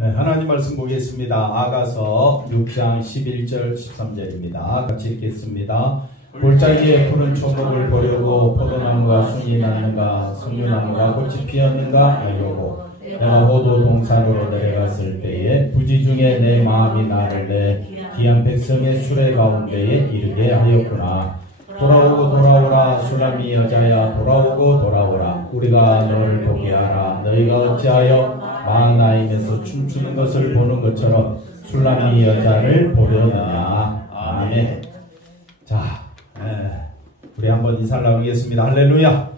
네, 하나님 말씀 보겠습니다. 아가서 6장 11절 13절입니다. 같이 읽겠습니다. 골짜기에 푸른 초목을 보려고 포도나무가 순이 났는가 석류나무가 꽃이 피었는가 알려고 내가 호도 동산으로 내려갔을 때에 부지 중에 내 마음이 나를 내 귀한 백성의 수레 가운데에 이르게 하였구나. 돌아오고 돌아오라 술람이 여자야 돌아오고 돌아오라 우리가 너를 보게 하라. 너희가 어찌하여 마하나임에서 춤추는 것을 보는 것처럼 술람이 여자를 보려느냐. 아멘. 자, 우리 한번 인사를 나누겠습니다. 할렐루야.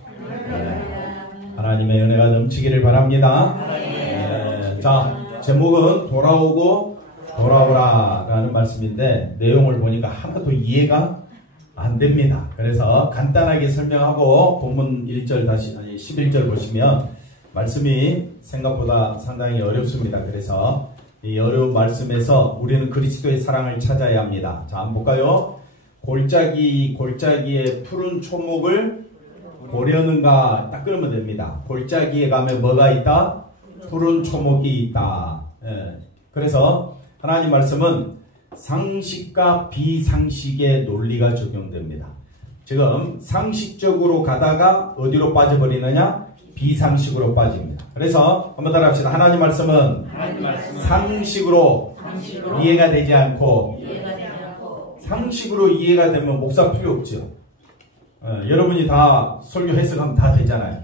하나님의 은혜가 넘치기를 바랍니다. 자, 제목은 돌아오고 돌아오라 라는 말씀인데 내용을 보니까 하나도 이해가 안 됩니다. 그래서 간단하게 설명하고 본문 1절 다시 11절 보시면 말씀이 생각보다 상당히 어렵습니다. 그래서 이 어려운 말씀에서 우리는 그리스도의 사랑을 찾아야 합니다. 자, 한번 볼까요? 골짜기에 푸른 초목을 보려는가 딱 그러면 됩니다. 골짜기에 가면 뭐가 있다? 푸른 초목이 있다. 그래서 하나님 말씀은 상식과 비상식의 논리가 적용됩니다. 지금 상식적으로 가다가 어디로 빠져버리느냐? 비상식으로 빠집니다. 그래서 한번 따라합시다. 하나님 말씀은 상식으로 이해가 되지 않고 상식으로 이해가 되면 목사 필요 없죠. 여러분이 다 설교 해석하면 다 되잖아요.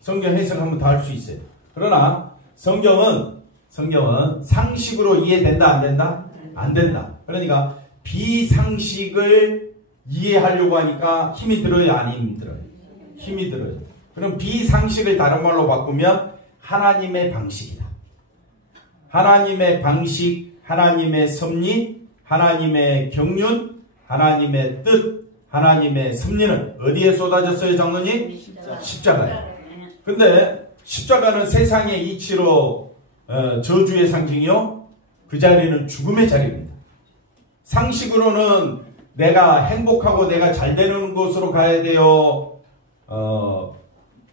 성경 해석하면 다 할 수 있어요. 그러나 성경은 상식으로 이해된다 안 된다? 안 된다. 그러니까 비상식을 이해하려고 하니까 힘이 들어요? 안 힘이 들어요? 힘이 들어요. 그럼 비상식을 다른 말로 바꾸면 하나님의 방식이다. 하나님의 방식, 하나님의 섭리, 하나님의 경륜, 하나님의 뜻, 하나님의 섭리는 어디에 쏟아졌어요, 장로님? 십자가에. 근데 십자가는 세상의 이치로 저주의 상징이요. 그 자리는 죽음의 자리입니다. 상식으로는 내가 행복하고 내가 잘 되는 곳으로 가야 돼요.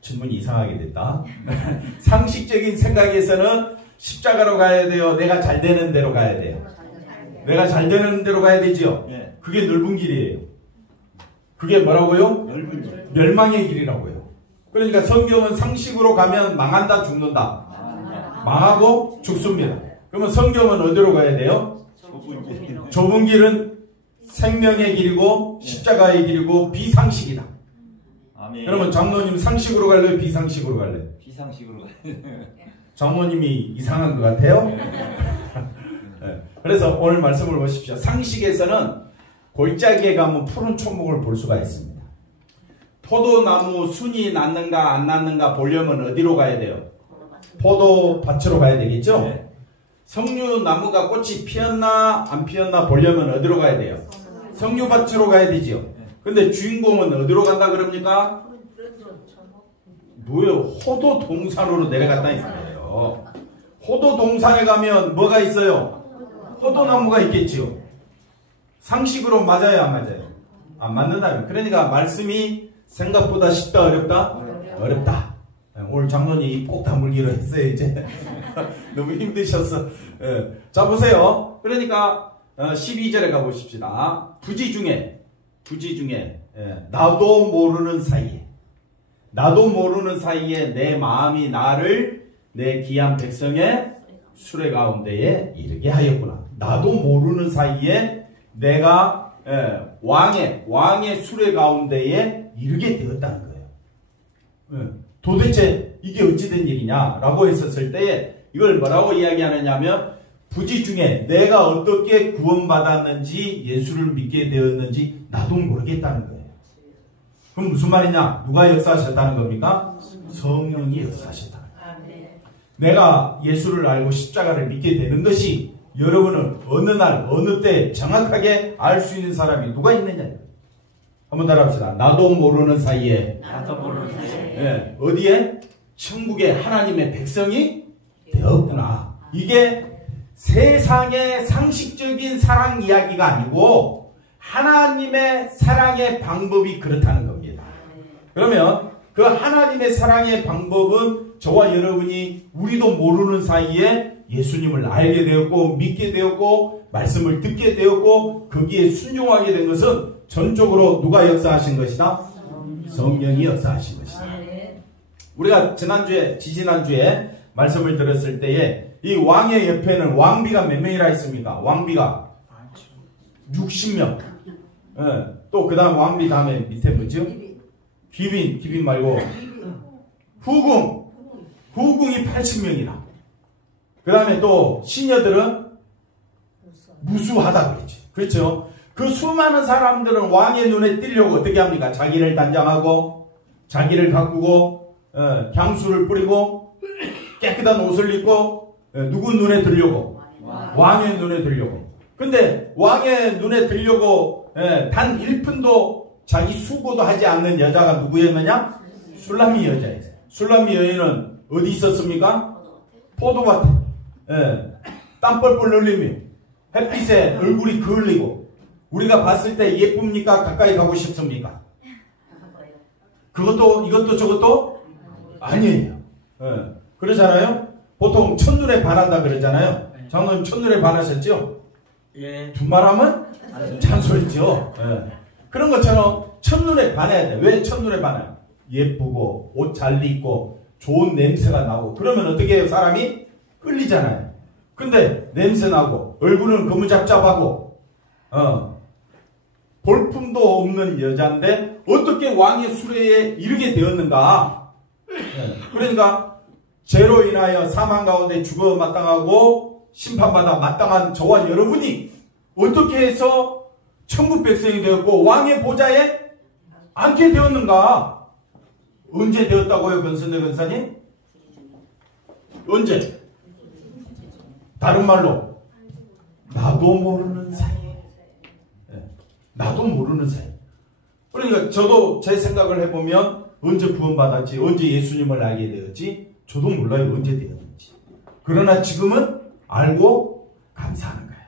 질문이 이상하게 됐다. 상식적인 생각에서는 십자가로 가야 돼요. 내가 잘 되는 데로 가야 돼요. 내가 잘 되는 데로 가야 되죠. 그게 넓은 길이에요. 그게 뭐라고요? 멸망의 길이라고요. 그러니까 성경은 상식으로 가면 망한다, 죽는다. 망하고 죽습니다. 그러면 성경은 어디로 가야 돼요? 좁은 길은 생명의 길이고 십자가의 길이고 비상식이다. 아멘. 그러면 장로님 상식으로 갈래요? 비상식으로 갈래요? 비상식으로 갈래요. 장로님이 이상한 것 같아요? 네. 그래서 오늘 말씀을 보십시오. 상식에서는 골짜기에 가면 푸른 초목을 볼 수가 있습니다. 포도나무 순이 났는가 안 났는가 보려면 어디로 가야 돼요? 포도밭으로 가야 되겠죠? 네. 석류나무가 꽃이 피었나 안 피었나 보려면 어디로 가야 돼요? 석류밭으로 가야 되지요. 근데 주인공은 어디로 간다 그럽니까? 뭐예요? 호도 동산으로 내려갔다는 거예요. 호도 동산에 가면 뭐가 있어요? 포도나무가 있겠지요. 상식으로 맞아요, 안 맞아요? 안 맞는다면. 그러니까 말씀이 생각보다 쉽다, 어렵다? 어렵다. 오늘 장로님 꼭 다물기로 했어요, 이제. 너무 힘드셨어. 자, 보세요. 그러니까 12절에 가보십시다. 부지 중에 나도 모르는 사이에 내 마음이 나를 내 귀한 백성의 수레 가운데에 이르게 하였구나. 나도 모르는 사이에 내가 왕의 수레 가운데에 이르게 되었다는 거예요. 도대체 이게 어찌된 일이냐라고 했었을 때에 이걸 뭐라고 이야기하느냐면 부지 중에 내가 어떻게 구원받았는지 예수를 믿게 되었는지 나도 모르겠다는 거예요. 그럼 무슨 말이냐? 누가 역사하셨다는 겁니까? 성령이 역사하셨다는 거예요. 내가 예수를 알고 십자가를 믿게 되는 것이 여러분은 어느 날 어느 때 정확하게 알 수 있는 사람이 누가 있느냐? 한번 따라합시다. 나도 모르는 사이에 어디에? 천국의 하나님의 백성이 되었구나. 이게 세상의 상식적인 사랑 이야기가 아니고 하나님의 사랑의 방법이 그렇다는 겁니다. 그러면 그 하나님의 사랑의 방법은 저와 여러분이 우리도 모르는 사이에 예수님을 알게 되었고 믿게 되었고 말씀을 듣게 되었고 거기에 순종하게 된 것은 전적으로 누가 역사하신 것이다? 성령이 역사하신 것이다. 우리가 지지난주에 말씀을 들었을 때에 이 왕의 옆에는 왕비가 몇 명이라 했습니까? 왕비가 60명. 또 그 다음 왕비 다음에 밑에 뭐죠? 귀빈 말고 후궁이 80명이나. 그 다음에 또 시녀들은 무수하다 그랬죠. 그렇죠? 그 수많은 사람들은 왕의 눈에 띄려고 어떻게 합니까? 자기를 단장하고 자기를 가꾸고 향수를 뿌리고 깨끗한 옷을 입고 누구 눈에 들려고? 왕의 눈에 들려고. 근데 왕의 눈에 들려고 단 1푼도 자기 수고도 하지 않는 여자가 누구였느냐? 술람미 여자예요. 술람미 여인은 어디 있었습니까? 포도밭에. 땀 뻘뻘 흘리며 햇빛에 얼굴이 그을리고 우리가 봤을 때 예쁩니까? 가까이 가고 싶습니까? 이것도 저것도 아니에요. 그러잖아요. 보통 첫눈에 반한다 그러잖아요. 장로님 첫눈에 반하셨죠? 예. 두말하면 잔소리죠. 그런 것처럼 첫눈에 반해야 돼. 왜 첫눈에 반해요? 예쁘고 옷 잘 입고 좋은 냄새가 나고 그러면 어떻게 해요? 사람이 끌리잖아요. 근데 냄새 나고 얼굴은 거무잡잡하고 볼품도 없는 여자인데 어떻게 왕의 수레에 이르게 되었는가? 그러니까 죄로 인하여 사망 가운데 죽어 마땅하고 심판받아 마땅한 저와 여러분이 어떻게 해서 천국 백성이 되었고 왕의 보좌에 앉게 되었는가? 언제 되었다고요, 변선대 변사님? 언제? 다른 말로 나도 모르는 사이에. 나도 모르는 사이. 그러니까 저도 제 생각을 해보면 언제 구원받았지, 언제 예수님을 알게 되었지, 저도 몰라요, 언제 되었는지. 그러나 지금은 알고 감사하는 거예요.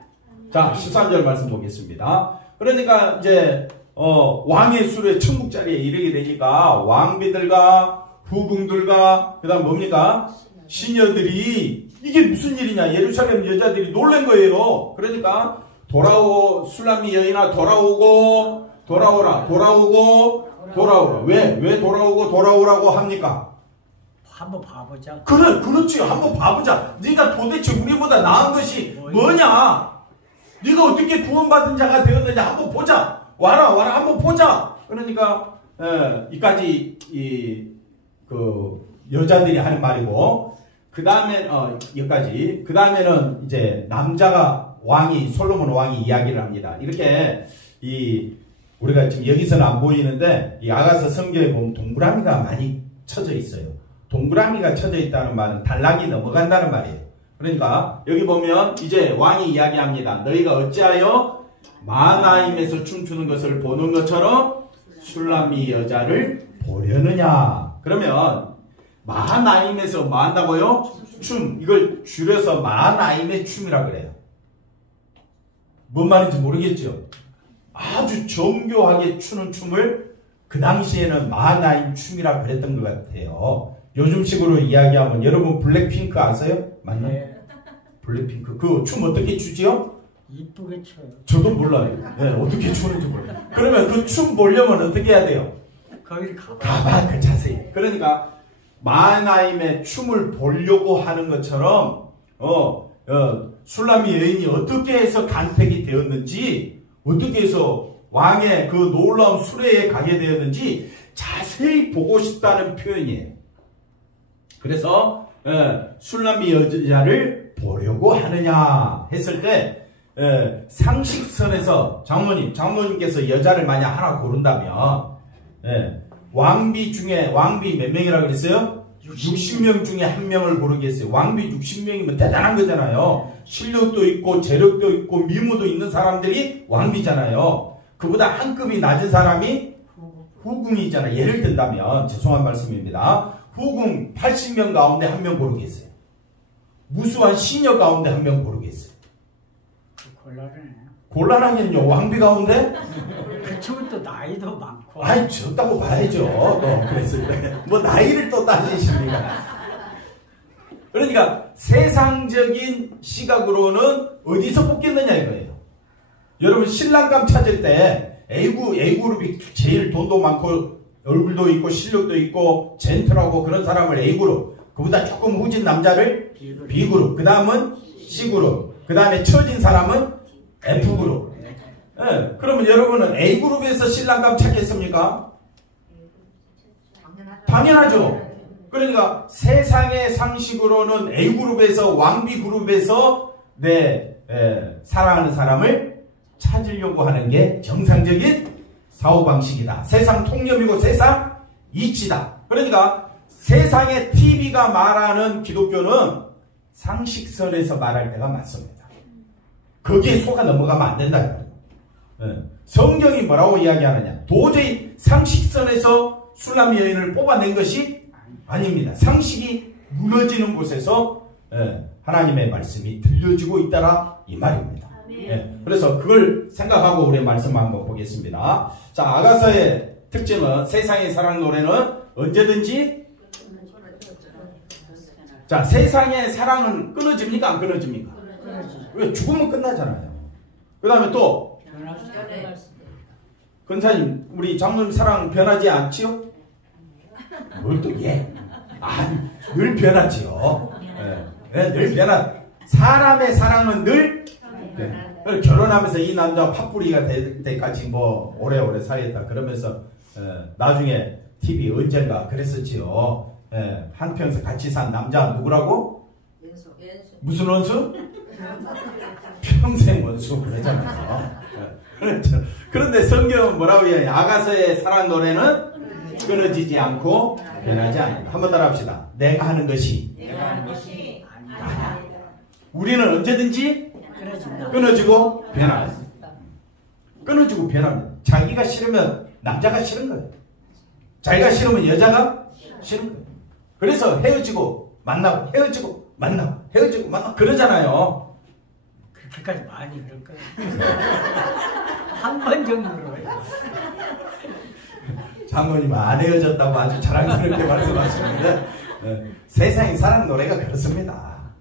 자, 13절 말씀 보겠습니다. 그러니까 이제 왕의 수레 천국 자리에 이르게 되니까 왕비들과 후궁들과 그 다음 뭡니까? 시녀들이 이게 무슨 일이냐, 예루살렘 여자들이 놀란 거예요. 그러니까 술람미 여인아 돌아오라. 왜 돌아오라고 합니까? 한번 봐보자. 그렇지. 한번 봐보자. 네가 도대체 우리보다 나은 것이 뭐냐? 네가 어떻게 구원받은 자가 되었느냐 한번 보자. 와라 한번 보자. 그러니까 이까지 그 여자들이 하는 말이고 그 다음에 여기까지. 그 다음에는 이제 남자가 솔로몬 왕이 이야기를 합니다. 이렇게 우리가 지금 여기서는 안 보이는데 이 아가서 성경에 보면 동그라미가 많이 쳐져 있어요. 동그라미가 쳐져 있다는 말은 단락이 넘어간다는 말이에요. 그러니까 여기 보면 이제 왕이 이야기합니다. 너희가 어찌하여 마하나임에서 춤추는 것을 보는 것처럼 술람미 여자를 보려느냐. 그러면 마하나임에서 뭐 한다고요? 춤. 이걸 줄여서 마하나임의 춤이라 그래요. 뭔 말인지 모르겠죠? 아주 정교하게 추는 춤을 그 당시에는 마하나임 춤이라 그랬던 것 같아요. 요즘식으로 이야기하면 여러분 블랙핑크 아세요? 맞나요? 네. 블랙핑크 그 춤 어떻게 추지요? 이쁘게 춰요. 저도 몰라요. 네, 어떻게 추는지 몰라요. 그러면 그 춤 보려면 어떻게 해야 돼요? 거기를 가봐. 그 자세히. 그러니까 마하나임의 춤을 보려고 하는 것처럼 술람미 여인이 어떻게 해서 간택이 되었는지, 어떻게 해서 왕의 그 놀라운 수레에 가게 되었는지 자세히 보고 싶다는 표현이에요. 그래서 술람미 여자를 보려고 하느냐 했을 때 상식선에서 장모님께서 여자를 만약 하나 고른다면 왕비 몇 명이라고 그랬어요? 60명 중에 한 명을 고르겠어요. 왕비 60명이면 대단한 거잖아요. 실력도 있고 재력도 있고 미모도 있는 사람들이 왕비잖아요. 그보다 한 급이 낮은 사람이 후궁이잖아요. 예를 든다면 죄송한 말씀입니다. 후궁 80명 가운데 한 명 고르겠어요. 무수한 시녀 가운데 한 명 고르겠어요. 곤란하네요. 곤란하겠요. 왕비 가운데? 그쪽은 또 나이도 많고. 아이, 적다고 봐야죠. 그래서 뭐 나이를 또 따지십니까? 그러니까 세상적인 시각으로는 어디서 뽑겠느냐 이거예요. 여러분 신랑감 찾을 때 A그룹이 제일 돈도 많고 얼굴도 있고 실력도 있고 젠틀하고 그런 사람을 A그룹, 그보다 조금 후진 남자를 B그룹, 그 다음은 C그룹, 그 다음에 처진 사람은 F그룹. 네, 그러면 여러분은 A그룹에서 신랑감 찾겠습니까? 당연하죠. 그러니까 세상의 상식으로는 A그룹에서 왕비그룹에서 사랑하는 사람을 찾으려고 하는 게 정상적인 사고방식이다. 세상 통념이고 세상 이치다. 그러니까 세상의 TV가 말하는 기독교는 상식선에서 말할 때가 맞습니다. 거기에 속아 넘어가면 안 된다. 성경이 뭐라고 이야기하느냐. 도저히 상식선에서 술람 여인을 뽑아낸 것이 아닙니다. 상식이 무너지는 곳에서 하나님의 말씀이 들려지고 있다라 이 말입니다. 그래서 그걸 생각하고 우리 말씀 한번 보겠습니다. 자, 아가서의 특징은 세상의 사랑 노래는 언제든지 자, 세상의 사랑은 끊어집니까? 안 끊어집니까? 왜? 죽으면 끝나잖아요. 그 다음에 또 권사님, 우리 장로님 사랑 변하지 않지요? 뭘 또 예? 늘 변하지요. 늘 사람의 사랑은 늘 결혼하면서 이 남자 팥뿌리가 될 때까지 뭐 오래오래 살겠다 그러면서 나중에 TV 언젠가 그랬었지요. 한평생 같이 산 남자 누구라고? 무슨 원수? 평생 원수 그러잖아요. 그런데 성경은 뭐라고 해요? 아가서의 사랑 노래는 끊어지지 않고 변하지 않는다. 한번 따라 합시다. 내가 하는 것이 아니야. 우리는 언제든지 끊어지고 변합니다. 끊어지고 변합니다. 자기가 싫으면 남자가 싫은 거예요. 자기가 싫으면 여자가 싫은 거예요. 그래서 헤어지고 만나고 헤어지고 만나고 헤어지고 만나고 그러잖아요. 그렇게까지 많이 그럴 거예요. 한 번 정도로. 장모님은 안 헤어졌다고 아주 자랑스럽게 말씀하시는데 세상의 사랑 노래가 그렇습니다.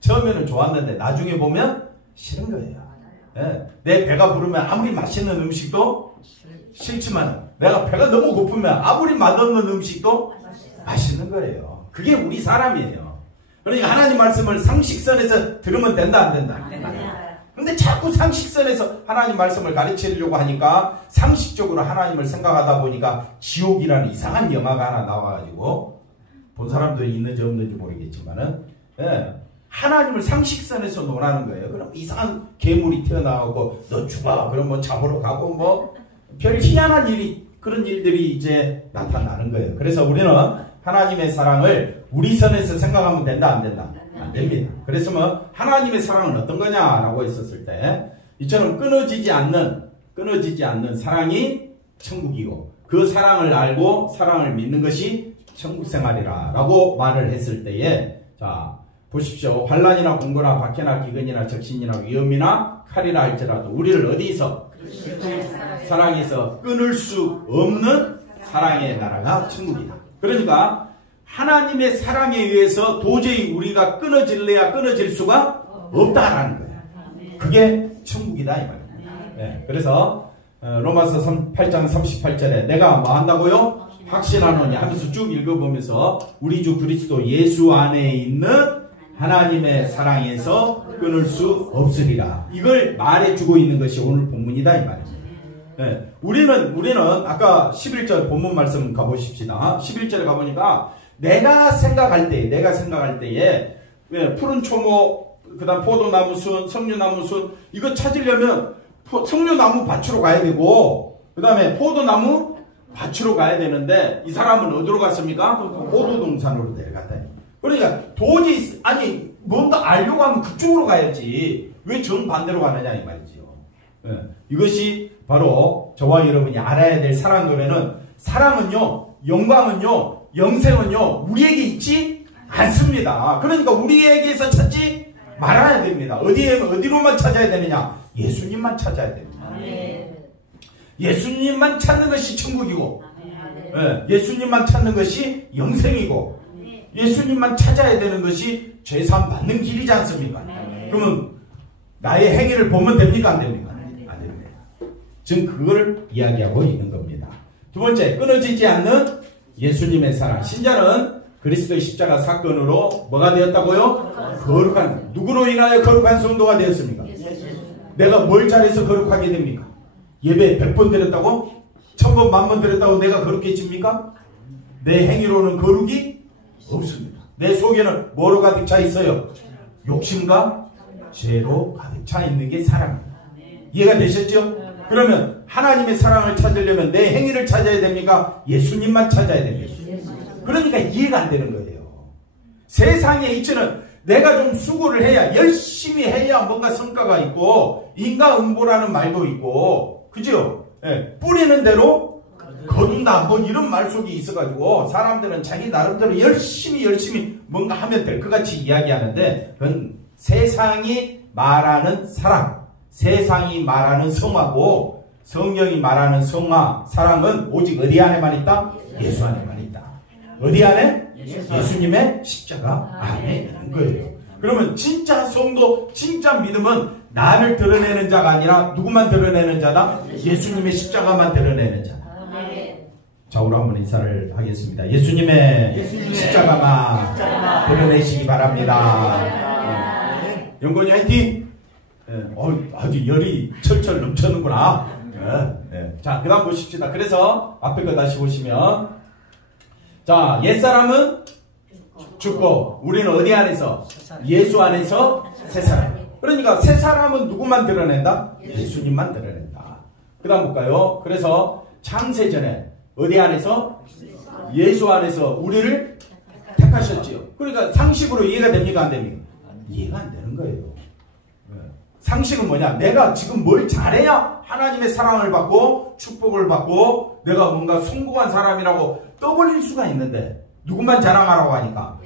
처음에는 좋았는데 나중에 보면 싫은 거예요. 내 배가 부르면 아무리 맛있는 음식도 싫지만 내가 배가 너무 고프면 아무리 맛없는 음식도 맛있는 거예요. 그게 우리 사람이에요. 그러니까 하나님 말씀을 상식선에서 들으면 된다 안 된다? 근데 자꾸 상식선에서 하나님 말씀을 가르치려고 하니까 상식적으로 하나님을 생각하다 보니까 지옥이라는 이상한 영화가 하나 나와가지고 본 사람도 있는지 없는지 모르겠지만은 하나님을 상식선에서 논하는 거예요. 그럼 이상한 괴물이 튀어나오고 너 죽어 그럼 뭐 잡으러 가고 뭐 별 희한한 일이 그런 일들이 이제 나타나는 거예요. 그래서 우리는 하나님의 사랑을 우리 선에서 생각하면 된다 안 된다? 안 됩니다. 그래서 뭐 하나님의 사랑은 어떤 거냐라고 했었을 때 이처럼 끊어지지 않는 사랑이 천국이고 그 사랑을 알고 사랑을 믿는 것이 천국 생활이라 라고 말을 했을 때에 자 보십시오. 환난이나 공고나 박해나 기근이나 적신이나 위험이나 칼이라 할지라도 우리를 어디서 사랑에서 끊을 수 없는 사랑의 나라가 천국이다. 그러니까 하나님의 사랑에 의해서 도저히 우리가 끊어질래야 끊어질 수가 없다라는 거예요. 그게 천국이다 이 말입니다. 그래서 로마서 8장 38절에 내가 뭐 한다고요? 확신하노니 하면서 쭉 읽어보면서 우리 주 그리스도 예수 안에 있는 하나님의 사랑에서 끊을 수 없으리라. 이걸 말해주고 있는 것이 오늘 본문이다 이 말입니다. 우리는 아까 11절 본문 말씀 가보십시다. 11절에 가보니까 내가 생각할 때에 푸른 초목, 그 다음 포도나무 순, 석류나무 순 이거 찾으려면 석류나무 밭으로 가야 되고 그 다음에 포도나무 밭으로 가야 되는데 이 사람은 어디로 갔습니까? 포도동산으로 내려갔다. 그러니까 도저히 뭔가 알려고 하면 그쪽으로 가야지 왜 정반대로 가느냐 이 말이지요. 이것이 바로 저와 여러분이 알아야 될 사랑 노래는 사랑은요, 영광은요, 영생은요 우리에게 있지 않습니다. 그러니까 우리에게서 찾지 말아야 됩니다. 어디로만 찾아야 되느냐? 예수님만 찾아야 됩니다. 예수님만 찾는 것이 천국이고 예수님만 찾는 것이 영생이고 예수님만 찾아야 되는 것이 죄사함 받는 길이지 않습니까? 그러면 나의 행위를 보면 됩니까? 안 됩니까? 안 됩니다. 지금 그걸 이야기하고 있는 겁니다. 두 번째, 끊어지지 않는 예수님의 사랑. 신자는 그리스도의 십자가 사건으로 뭐가 되었다고요? 거룩한. 누구로 인하여 거룩한 성도가 되었습니까? 내가 뭘 잘해서 거룩하게 됩니까? 예배 100번 드렸다고? 1000번, 10,000번 드렸다고 내가 거룩해집니까? 내 행위로는 거룩이 없습니다. 내 속에는 뭐로 가득 차 있어요? 욕심과 죄로 가득 차 있는 게 사랑입니다. 이해가 되셨죠? 그러면 하나님의 사랑을 찾으려면 내 행위를 찾아야 됩니까? 예수님만 찾아야 됩니다. 그러니까 이해가 안 되는 거예요. 세상의 이치는 내가 좀 수고를 해야, 열심히 해야 뭔가 성과가 있고, 인과응보라는 말도 있고, 그죠? 예, 뿌리는 대로 거둔다, 뭐 이런 말 속이 있어가지고 사람들은 자기 나름대로 열심히 뭔가 하면 될 것 같이 이야기하는데, 그건 세상이 말하는 사랑, 세상이 말하는 성화고, 성경이 말하는 성화, 사랑은 오직 어디 안에만 있다? 예수 안에만 있다. 어디 안에? 예수님의 십자가 안에 있는 거예요. 그러면 진짜 성도, 진짜 믿음은 나를 드러내는 자가 아니라 누구만 드러내는 자다? 예수님의 십자가만 드러내는 자다. 자, 우리 한번 인사를 하겠습니다. 예수님의 십자가만 드러내시기 바랍니다. 영건이 화이팅! 아주 열이 철철 넘쳤는구나. 자, 그 다음 보십시다. 그래서 앞에 거 다시 보시면, 자, 옛사람은 죽고 우리는 어디 안에서? 예수 안에서 새사람. 그러니까 새사람은 누구만 드러낸다? 예수님만 드러낸다. 그 다음 볼까요? 그래서 창세전에 어디 안에서? 예수 안에서 우리를 택하셨지요. 그러니까 상식으로 이해가 됩니까? 안 됩니까? 이해가 안 되는 거예요. 상식은 뭐냐? 내가 지금 뭘 잘해야 하나님의 사랑을 받고 축복을 받고 내가 뭔가 성공한 사람이라고 떠벌릴 수가 있는데, 누구만 자랑하라고 하니까?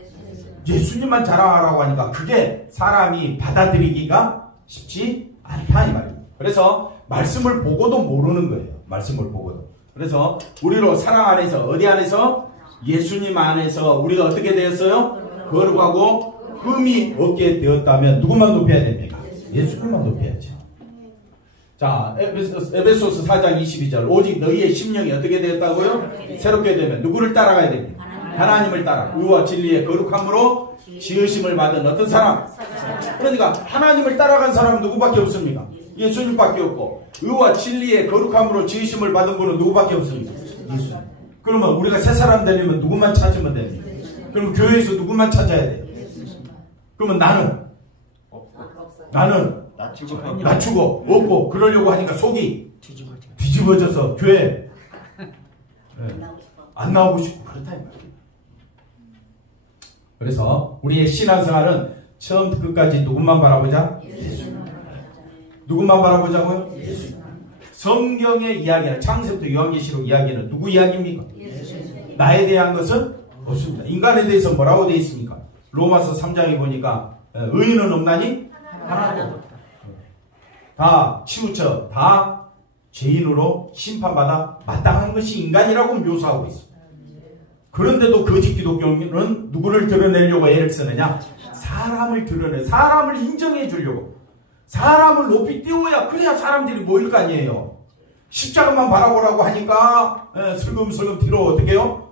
예수님만 자랑하라고 하니까 그게 사람이 받아들이기가 쉽지 않다 이 말입니다. 그래서 말씀을 보고도 모르는 거예요. 말씀을 보고도. 그래서 우리로 사랑 안에서, 어디 안에서? 예수님 안에서 우리가 어떻게 되었어요? 거룩하고 흠이 없게 되었다면 누구만 높여야 됩니까? 예수님만 높여야죠. 자, 에베소서 4장 22절. 오직 너희의 심령이 어떻게 되었다고요? 새롭게 되면 누구를 따라가야 됩니까? 하나님을 따라 의와 진리의 거룩함으로 지으심을 받은 어떤 사람? 그러니까 하나님을 따라간 사람은 누구밖에 없습니까? 예수님밖에 없고, 의와 진리의 거룩함으로 지으심을 받은 분은 누구밖에 없습니까? 예수님. 그러면 우리가 새 사람 되려면 누구만 찾으면 됩니까? 그럼 교회에서 누구만 찾아야 돼요? 그러면 나는 낮추고 없고 그러려고 하니까 속이 뒤집어져서 교회 안 나오고 싶고 그렇다 이 말이에요. 그래서 우리의 신앙생활은 처음부터 끝까지 누구만 바라보자? 예수. 누구만 바라보자고요? 예수. 성경의 이야기는, 창세부터 요한계시록 이야기는 누구 이야기입니까? 예수. 나에 대한 것은 없습니다. 인간에 대해서 뭐라고 되어 있습니까? 로마서 3장에 보니까 의인은 없나니? 하나도 없다. 다 치우쳐, 다 죄인으로 심판받아 마땅한 것이 인간이라고 묘사하고 있습니다. 그런데도 거짓 기독교는 누구를 드러내려고 애를 쓰느냐? 사람을 드러내, 사람을 인정해 주려고, 사람을 높이 띄워야, 그래야 사람들이 모일 거 아니에요. 십자가만 바라보라고 하니까 슬금슬금 뒤로 어떻게 해요?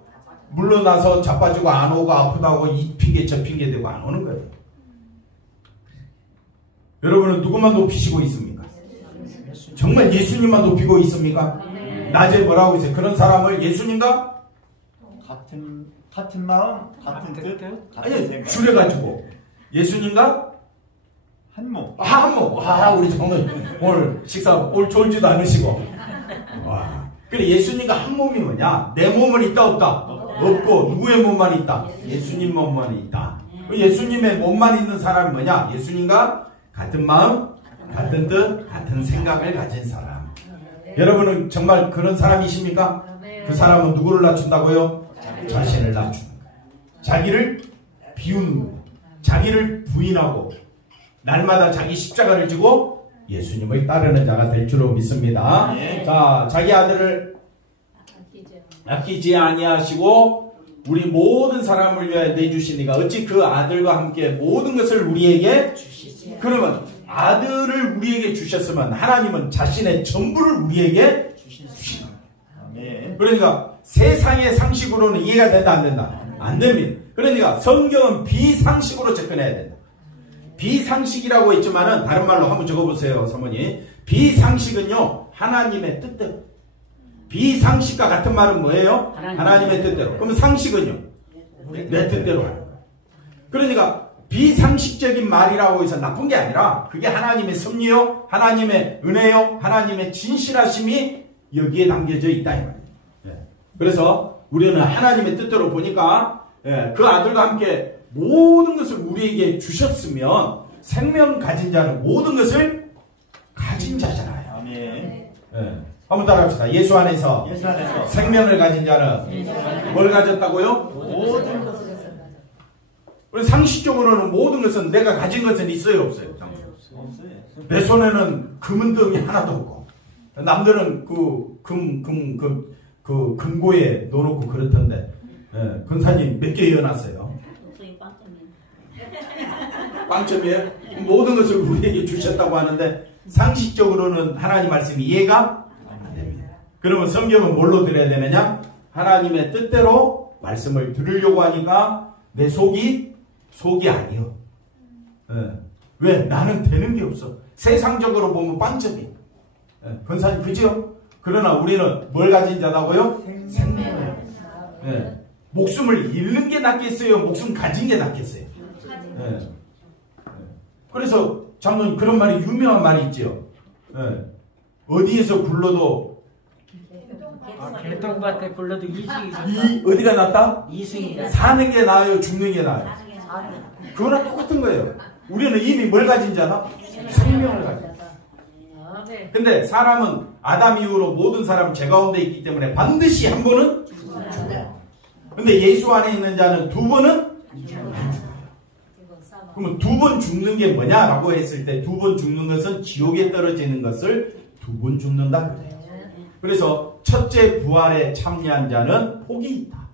물러나서 자빠지고 안 오고 아프다고 이 핑계 저 핑계 대고 안 오는 거예요. 여러분은 누구만 높이시고 있습니까? 정말 예수님만 높이고 있습니까? 낮에 뭐라고 있어요? 그런 사람을 예수님과 같은 마음, 같은 뜻, 아니, 줄여가지고 예수님과 한 몸. 한 몸. 우리 정말 오늘 식사 오늘 졸지도 않으시고. 와. 그래, 예수님과 한 몸이 뭐냐? 내 몸은 있다 없다? 없고 누구의 몸만 있다? 예수님 몸만 있다. 예수님의 몸만 있는 사람이 뭐냐? 예수님과 같은 마음, 같은 뜻, 같은 생각을 가진 사람. 여러분은 정말 그런 사람이십니까? 그 사람은 누구를 낮춘다고요? 자신을 낮추는 거예요. 자기를 비우는 거예요. 자기를 부인하고 날마다 자기 십자가를 지고 예수님을 따르는 자가 될 줄로 믿습니다. 자, 자기 아들을 아끼지 아니하시고 우리 모든 사람을 위하여 내주시니까 어찌 그 아들과 함께 모든 것을 우리에게 주시지. 그러면 아들을 우리에게 주셨으면 하나님은 자신의 전부를 우리에게 주시는 아멘. 그러니까 세상의 상식으로는 이해가 된다 안 된다? 안 됩니다. 그러니까 성경은 비상식으로 접근해야 된다. 비상식이라고 했지만은 다른 말로 한번 적어보세요, 사모님. 비상식은요 하나님의 뜻대로. 비상식과 같은 말은 뭐예요? 하나님의 뜻대로. 그러면 상식은요? 내 뜻대로 하는 거예요. 그러니까 비상식적인 말이라고 해서 나쁜 게 아니라 그게 하나님의 섭리요, 하나님의 은혜요, 하나님의 진실하심이 여기에 담겨져 있다 이 말이에요. 그래서 우리는 하나님의 뜻대로 보니까 그 아들과 함께 모든 것을 우리에게 주셨으면 생명 가진 자는 모든 것을 가진 자잖아요. 아멘. 한번 따라합시다. 예수 안에서 예수 안에서 생명을 가진 자는 뭘 가졌다고요? 모든 것을 우리 상식적으로는 모든 것은 내가 가진 것은 있어요, 없어요? 없어요. 내 손에는 금은덩이 하나도 없고 남들은 금고에 넣어놓고 그렇던데 근사님 몇 개 이어놨어요? 빵점이에요? 모든 것을 우리에게 주셨다고 하는데 상식적으로는 하나님 말씀이 이해가 안 됩니다. 그러면 성경은 뭘로 들어야 되느냐? 하나님의 뜻대로 말씀을 들으려고 하니까 내 속이 아니요. 왜? 나는 되는 게 없어. 세상적으로 보면 빵점이에요. 권사님 그죠? 그러나 우리는 뭘 가진 자다고요? 생명을. 목숨을 잃는 게 낫겠어요? 목숨 가진 게 낫겠어요? 그래서 장로님 그런 말이 유명한 말이 있죠. 어디에서 굴러도 개똥밭에 굴러도 이승이 어디가 낫다? 이승이다. 사는 게 나아요? 죽는 게 나아요? 그거랑 똑같은 거예요. 우리는 이미 뭘 가진 자다? 생명을 가진 자다. 근데 사람은 아담 이후로 모든 사람은 죄 가운데 있기 때문에 반드시 한 번은 죽어요. 근데 예수 안에 있는 자는 두 번은 안 죽어요. 그러면 두 번 죽는 게 뭐냐라고 했을 때 두 번 죽는 것은 지옥에 떨어지는 것을 두 번 죽는다. 그래서 첫째 부활에 참여한 자는 복이 있다.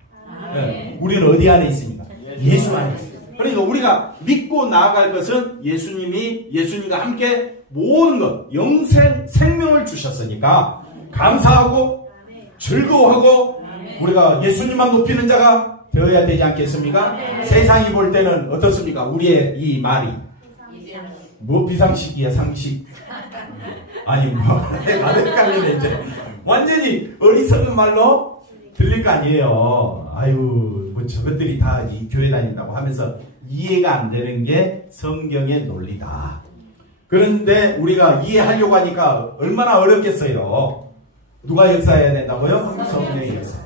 우리는 어디 안에 있습니까? 예수 안에 있습니다. 그러니까 우리가 믿고 나아갈 것은 예수님과 함께 모든 것, 영생, 생명을 주셨으니까 감사하고 즐거워하고 우리가 예수님만 높이는 자가 되어야 되지 않겠습니까? 세상이 볼 때는 어떻습니까? 우리의 이 말이 뭐 비상식이야 상식 아니 뭐 나도 헷갈리네 이제 완전히 어리석은 말로 들릴 거 아니에요. 아유 뭐 저것들이 다 이 교회 다닌다고 하면서 이해가 안 되는 게 성경의 논리다. 그런데 우리가 이해하려고 하니까 얼마나 어렵겠어요. 누가 역사해야 된다고요? 성령의 역사.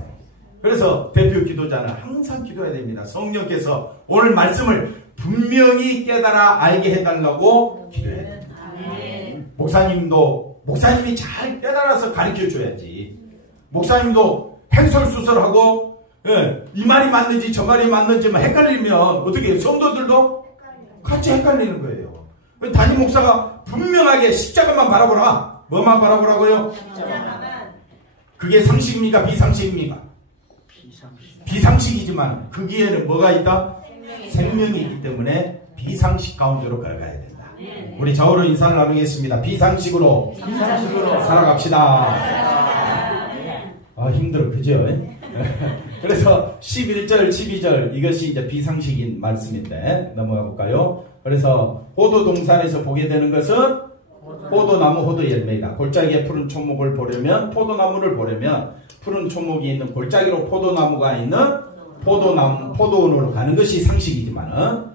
그래서 대표 기도자는 항상 기도해야 됩니다. 성령께서 오늘 말씀을 분명히 깨달아 알게 해달라고 기도해야 됩니다. 목사님이 잘 깨달아서 가르쳐 줘야지. 목사님도 횡설수설하고 이 말이 맞는지 저 말이 맞는지 헷갈리면 어떻게 해요? 성도들도 같이 헷갈리는 거예요. 담임 목사가 분명하게 십자가만 바라보라. 뭐만 바라보라고요? 그게 상식입니까? 비상식입니까? 비상식이지만 거기에는 뭐가 있다? 생명이 있기 때문에 비상식 가운데로 걸어가야 된다. 우리 좌우로 인사를 나누겠습니다. 비상식으로 살아갑시다. 힘들어 그죠? 그래서 11절 12절 이것이 이제 비상식인 말씀인데 넘어가 볼까요? 그래서 포도동산에서 보게 되는 것은 포도나무 호도 열매이다. 골짜기에 푸른 초목을 보려면 포도나무를 보려면 푸른 초목이 있는 골짜기로 포도나무가 있는 포도원으로 가는 것이 상식이지만은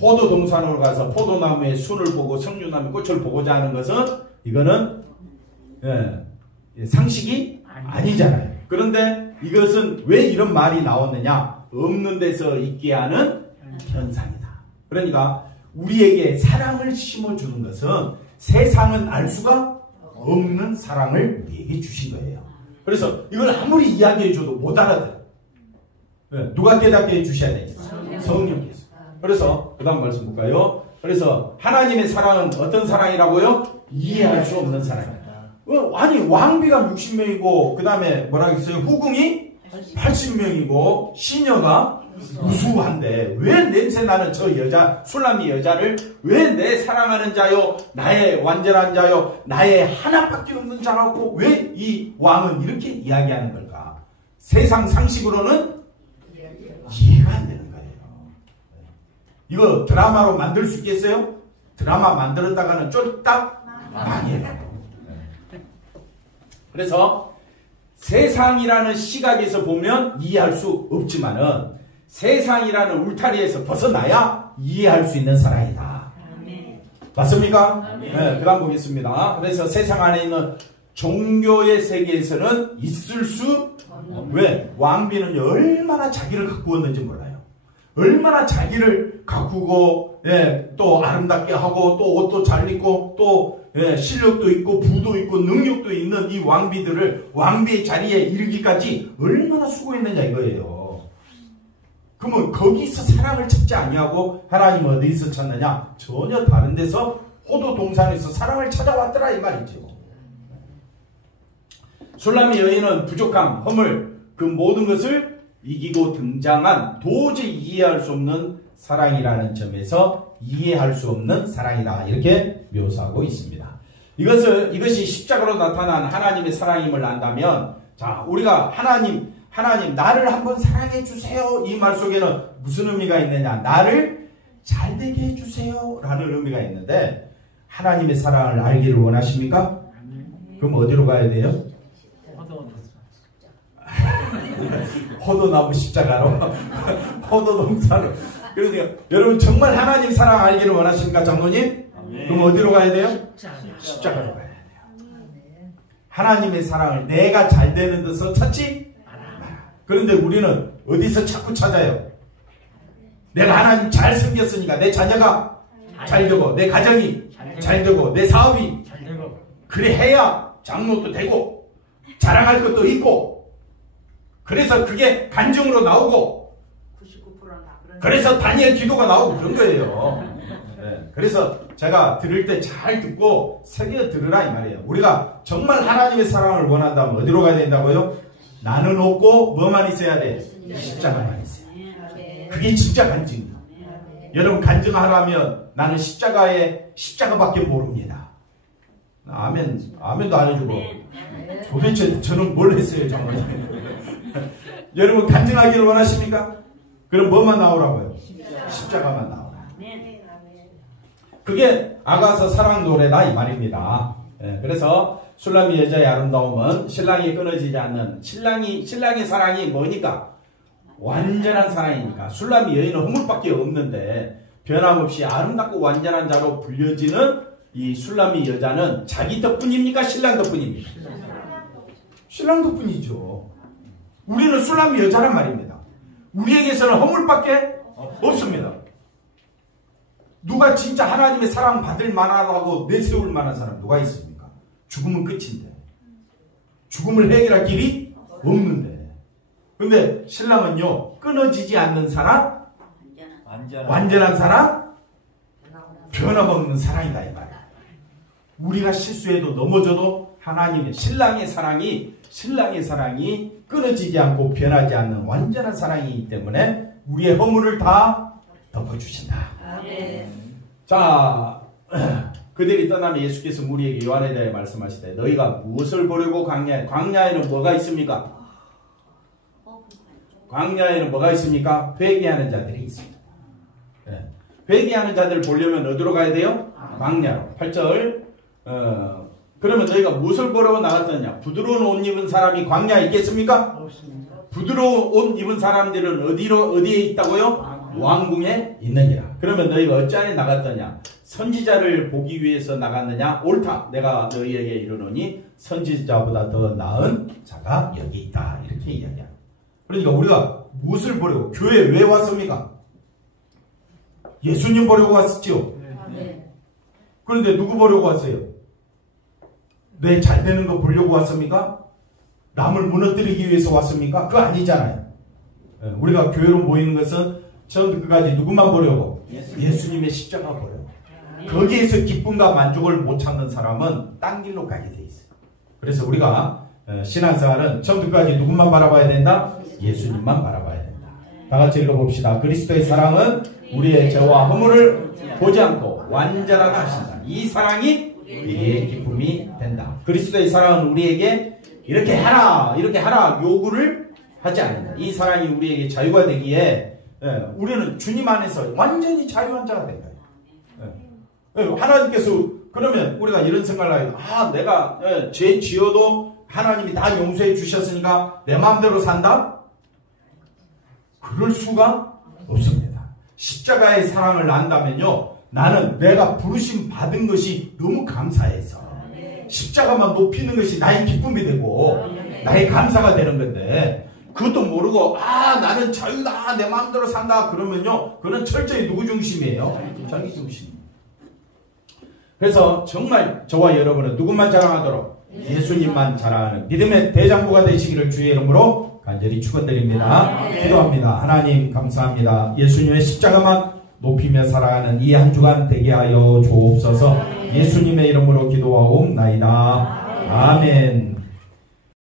호도동산으로 가서 포도나무의 순을 보고 석류나무의 꽃을 보고자 하는 것은 이거는 상식이 아니잖아요. 그런데 이것은 왜 이런 말이 나왔느냐? 없는 데서 있게 하는 현상이다. 그러니까 우리에게 사랑을 심어주는 것은 세상은 알 수가 없는 사랑을 우리에게 주신 거예요. 그래서 이걸 아무리 이야기해줘도 못 알아들어요. 누가 깨닫게 해주셔야 되겠어요? 성령께서. 그래서 그 다음 말씀 볼까요? 그래서 하나님의 사랑은 어떤 사랑이라고요? 이해할 수 없는 사랑이다. 아니 왕비가 60명이고 그 다음에 뭐라 했어요? 후궁이 80명이고 시녀가 우수한데 왜 냄새나는 저 여자 술람이 여자를 왜 내 사랑하는 자요 나의 완전한 자요 나의 하나밖에 없는 자라고 왜 이 왕은 이렇게 이야기하는 걸까? 세상 상식으로는 이해가 안 되는 거예요. 이거 드라마로 만들 수 있겠어요? 드라마 만들었다가는 쫄딱 망해요. 그래서 세상이라는 시각에서 보면 이해할 수 없지만은 세상이라는 울타리에서 벗어나야 이해할 수 있는 사랑이다. 맞습니까? 네, 그 다음 보겠습니다. 그래서 세상 안에 있는 종교의 세계에서는 있을 수 왜? 왕비는 얼마나 자기를 가꾸었는지 몰라요. 얼마나 자기를 가꾸고 또 아름답게 하고 또 옷도 잘 입고 또 실력도 있고 부도 있고 능력도 있는 이 왕비들을 왕비의 자리에 이르기까지 얼마나 수고했느냐 이거예요. 그러면 거기서 사랑을 찾지 아니하고 하나님은 어디서 찾느냐? 전혀 다른 데서 호도 동산에서 사랑을 찾아왔더라 이 말이죠. 술람의 여인은 부족함, 허물 그 모든 것을 이기고 등장한 도저히 이해할 수 없는 사랑이라는 점에서 이해할 수 없는 사랑이다 이렇게 묘사하고 있습니다. 이것이 십자가로 나타난 하나님의 사랑임을 안다면 자 우리가 하나님 나를 한번 사랑해 주세요 이 말 속에는 무슨 의미가 있느냐? 나를 잘되게 해주세요 라는 의미가 있는데 하나님의 사랑을 알기를 원하십니까? 그럼 어디로 가야 돼요? 호도나무 십자가로 호도동산으로. 그러니까 여러분 정말 하나님 사랑 알기를 원하십니까 장로님? 그럼 어디로 가야 돼요? 십자가로 가야 돼요. 하나님의 사랑을 내가 잘 되는 데서 찾지 않아. 그런데 우리는 어디서 자꾸 찾아요? 내가 하나님 잘 생겼으니까 내 자녀가 잘 되고 내 가정이 잘 되고 내 사업이 그래 해야 장로도 되고 자랑할 것도 있고 그래서 그게 간증으로 나오고 그래서 다니엘 기도가 나오고 그런 거예요. 그래서 제가 들을 때 잘 듣고 새겨 들으라 이 말이에요. 우리가 정말 하나님의 사랑을 원한다면 어디로 가야 된다고요? 나는 없고 뭐만 있어야 돼? 십자가만 있어야 돼. 그게 진짜 간증이에요. 여러분 간증하라면 나는 십자가밖에 모릅니다. 아멘도 안 해주고 도대체 저는 뭘 했어요 정말. 여러분 간증하기를 원하십니까? 그럼 뭐만 나오라고요? 십자가만 나오라. 그게 아가서 사랑 노래다 이 말입니다. 그래서 술람이 여자의 아름다움은 신랑이 끊어지지 않는 신랑의 사랑이 뭐니까? 완전한 사랑이니까. 술람이 여인은 허물밖에 없는데 변함없이 아름답고 완전한 자로 불려지는 이 술람이 여자는 자기 덕분입니까? 신랑 덕분입니까? 신랑 덕분이죠. 우리는 술람이 여자란 말입니다. 우리에게서는 허물밖에 없습니다. 누가 진짜 하나님의 사랑 받을 만하다고 내세울 만한 사람 누가 있습니까? 죽으면 끝인데. 죽음을 해결할 길이 없는데. 근데 신랑은요 끊어지지 않는 사랑, 완전한 사랑, 변함없는 사랑이다 이 말이야. 우리가 실수해도 넘어져도 하나님의 신랑의 사랑이 끊어지지 않고 변하지 않는 완전한 사랑이기 때문에 우리의 허물을 다 덮어주신다. 자, 그들이 떠나면 예수께서 우리에게 요한에 대해 말씀하시되 너희가 무엇을 보려고 광야에는 뭐가 있습니까? 광야에는 뭐가 있습니까? 회개하는 자들이 있습니다. 회개하는 자들을 보려면 어디로 가야 돼요? 광야로. 8절 그러면 너희가 무엇을 보려고 나갔더냐? 부드러운 옷 입은 사람이 광야에 있겠습니까? 없습니다. 부드러운 옷 입은 사람들은 어디에 있다고요? 왕궁에 있느니라. 그러면 너희가 어찌하여 나갔더냐? 선지자를 보기 위해서 나갔느냐? 옳다. 내가 너희에게 이르노니 선지자보다 더 나은 자가 여기 있다. 이렇게 이야기합니다. 그러니까 우리가 무엇을 보려고? 교회에 왜 왔습니까? 예수님 보려고 왔었죠. 그런데 누구 보려고 왔어요? 내 잘 되는 거 보려고 왔습니까? 남을 무너뜨리기 위해서 왔습니까? 그거 아니잖아요. 우리가 교회로 모이는 것은 처음부터 끝까지 누구만 보려고? 예수님의 십자가 보려고. 거기에서 기쁨과 만족을 못 찾는 사람은 딴 길로 가게 돼 있어요. 그래서 우리가 신앙생활은 처음부터까지 누구만 바라봐야 된다? 예수님만 바라봐야 된다. 다 같이 읽어봅시다. 그리스도의 사랑은 우리의 죄와 허물을 보지 않고 완전하게 하신다. 이 사랑이 우리의 기쁨이 된다. 그리스도의 사랑은 우리에게 이렇게 하라 요구를 하지 않는다. 이 사랑이 우리에게 자유가 되기에 우리는 주님 안에서 완전히 자유한 자가 된 거예요. 하나님께서 그러면 우리가 이런 생각을 하요. 내가 죄 지어도 하나님이 다 용서해 주셨으니까 내 마음대로 산다? 그럴 수가 없습니다. 십자가의 사랑을 안다면요, 나는 내가 부르심 받은 것이 너무 감사해서 십자가만 높이는 것이 나의 기쁨이 되고 나의 감사가 되는 건데, 그것도 모르고 나는 자유다, 내 마음대로 산다 그러면요, 그건 철저히 누구 중심이에요? 자기 중심. 그래서 정말 저와 여러분은 누구만 자랑하도록 예수님만 자랑하는 믿음의 대장부가 되시기를 주의 이름으로 간절히 축원드립니다. 기도합니다. 하나님 감사합니다. 예수님의 십자가만 높이며 살아가는 이 한 주간 되게 하여 주옵소서. 예수님의 이름으로 기도하옵나이다. 아멘.